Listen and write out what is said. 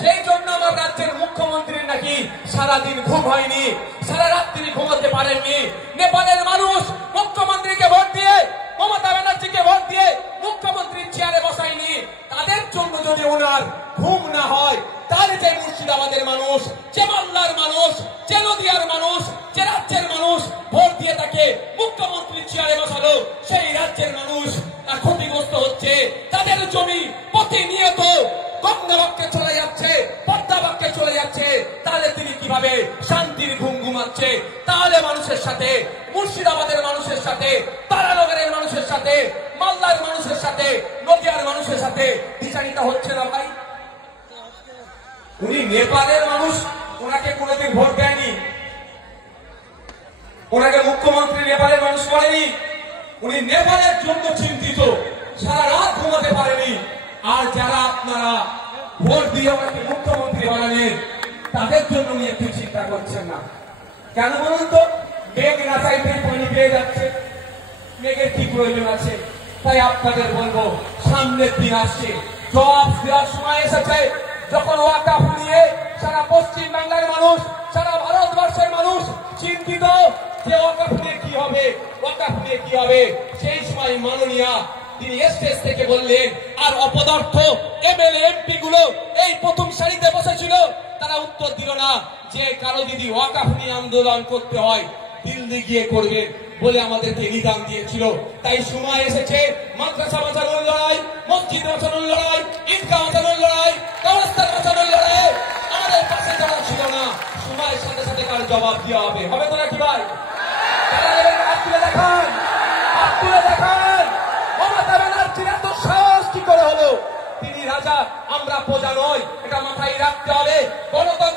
সেই জন্য আমার রাজ্যের মুখ্যমন্ত্রীর নাকি সারাদিন ঘুম হয়নি, সারা রাত তিনি ঘুমাতে পারেননি। নেপালের মানুষ মুখ্যমন্ত্রীকে ভোট দিয়ে, মমতা ব্যানার্জিকে ভোট দিয়ে মুখ্যমন্ত্রীর চেয়ারে বসায়নি। তাদের জন্য যদি ওনার ঘুম না হয়, তাহলে যে মুর্শিদাবাদের মানুষ, যে মালদার মানুষ, যে নদিয়ার মানুষ, যে রাজ্যের মানুষ ভোট দিয়ে তাকে মুখ্যমন্ত্রীর চেয়ারে বসালো, সেই রাজ্যের মানুষ ক্ষতিগ্রস্ত হচ্ছে। তাদের জমি প্রতিনিয়ত গঙ্গাবাক্যে চলে যাচ্ছে, পদ্মাবাক্যে চলে যাচ্ছে। তাহলে তিনি কিভাবে শান্তির ঘুম ঘুমাচ্ছে? তাহলে মানুষের সাথে, মুর্শিদাবাদের মানুষের সাথে, তারানগরের মানুষের সাথে, মালদার মানুষের সাথে, নদিয়ার মানুষের সাথে বিচারিতা হচ্ছে না ভাই। উনি নেপালের মানুষ, ওনাকে কোনোদিন ভোট দেয়নি, ওনাকে মুখ্যমন্ত্রী নেপালের মানুষ করেনি। উনি নেপালের জন্য চিন্তিত, সারা রাত ঘুমাতে পারেনি। আর যারা আপনারা ভোট দিয়ে ওনাকে মুখ্যমন্ত্রী বানালেন, তাদের জন্য উনি একটু চিন্তা করছেন না কেন বলুন তো? মেঘ না চাইতে পানি পেয়ে যাচ্ছে, মেঘের কি প্রয়োজন আছে? তাই আপনাদের বলবো, সামনের দিন আসছে, জবাব দেওয়ার সময় এসেছে। যখন ওয়াকাফ নিয়ে সারা পশ্চিম বাংলার মানুষ, সারা ভারতবর্ষের মানুষ চিন্তিত যে ওয়াকাফ নিয়ে কি হবে, ওয়াকাফ নিয়ে কি হবে, সেই সময় মাননীয়া তিনি স্টেজ থেকে বললেন। আর অপদার্থ এমএলএ এমপি গুলো এই প্রথম সারিতে বসেছিল, তারা উত্তর দিল না যে কারো যদি ওয়াকাফ নিয়ে আন্দোলন করতে হয় দিল্লি গিয়ে করবেন বলে আমাদেরকে নিদান দিয়েছিল। তাই সময় এসেছে মাদ্রাসা বাঁচানোর লড়াই, মসজিদ বাঁচানোর লড়াই, ঈদগাহ বাঁচানোর লড়াই, কবরস্থান বাঁচানোর লড়াই। আমাদের পাশে যারা ছিল না, সময়ের সাথে সাথে তার জবাব দেওয়া হবে। হবে তো নাকি ভাই? হাত তুলে দেখান, হাত তুলে দেখান। মমতা ব্যানার্জির এত সাহস কি করে হলো? তিনি রাজা, আমরা প্রজা নয়, এটা মাথায় রাখতে হবে। গণতন্ত্র